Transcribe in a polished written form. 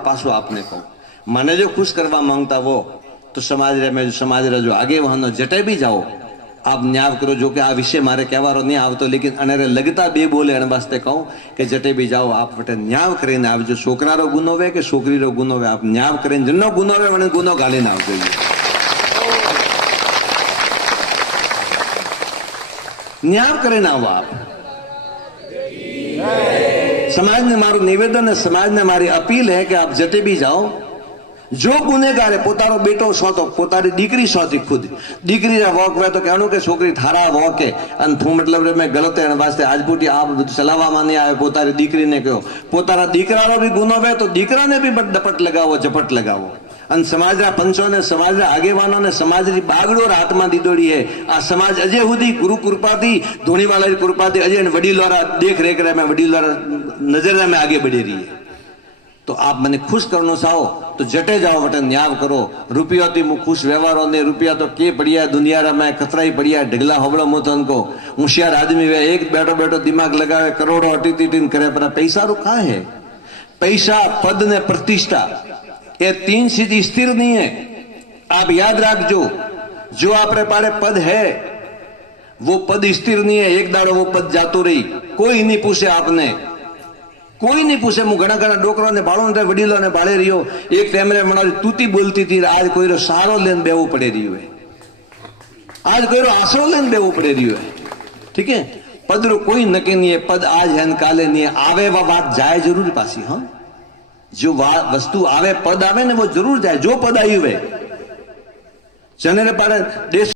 पासो आपने कहो मने जो खुश करवा मांगता वो तो समाज रे में समाज रे जो आगे वहां जटे भी जाओ आप न्याय करो। जो कि आ विषय मारे कहवारो नहीं आवतो लेकिन अनेरे लगता बे बोले अने वास्ते कहूं कि जटे भी जाओ आप वटे न्याय करीने आवजो। छोकरा रो गुनो वे के छोकरी रो गुनो वे आप न्याय करीने जनो गुनो वे मने गुनो गालीने आवजो। न्याय करीने आवो आप। समाज ने मारू निवेदन है, समाज ने मारी अपील है कि आप जटे भी जाओ जो गुनेगार है पोतारो बेटो सोतो पोतारी दीकरी सोती खुद दीकरी रा वॉक वे तो कहणो के छोकरी थारा वॉक है अन थू मतलब रे मैं गलत है वास्ते આજપૂટી आप चलावा माने आवे पोतारी दीकरी ने कहो पोतारा दीकरानो भी गुनो वे तो दीकरा ने भी डपट लगावो झपट लगावो। अन समाज रा पंचो ने समाज रा आगेवानो ने समाज री बागडो हाथमां दीदोड़ी है। आ समाज अजय हुदी गुरु कृपाथी धोनीवाला री कृपाथी अजय वडीलोरा देख रेख रे में वडीलोरा नजर में आगे बढ़ी रही है। तो आप मने खुश करनो चाहो तो जटे जाओ वटे न्याय करो। रुपया थी मु खुश व्यवहारों ने रुपया तो के पड़िया दुनिया रा में कतरा ही पड़िया ढगला होबड़ो मोतन को होशियार आदमी वे एक बैठो बैठो दिमाग लगावे करोड़ों अटीतीन करे पर पैसा रो का है। पैसा पद ने प्रतिष्ठा ये तीन चीज स्थिर नहीं है। आप याद रखजो जो आपरे पाड़े पद है वो पद स्थिर नहीं है। एक दाड़ो वो पद जातो रही कोई नहीं पूछे आपने कोई नहीं पूछे। मु घना घना डोकरो ने बाळो ने वडीलो ने बाळे रियो एक टाइम रे मना तूती बोलती थी आज कोई रो सारो लेन बेवो पड़े रियो है। आज कोई रो आसरो लेन बेवो पड़े रियो है। ठीक है पद रो कोई नके नहीं है। पद आज है काले नहीं है। आवे वा बात जाए जरूर पासी। हाँ जो वस्तु आवे पद आवे ने वो जरूर जाए। जो पद आई हुए चने रे पाड़े देश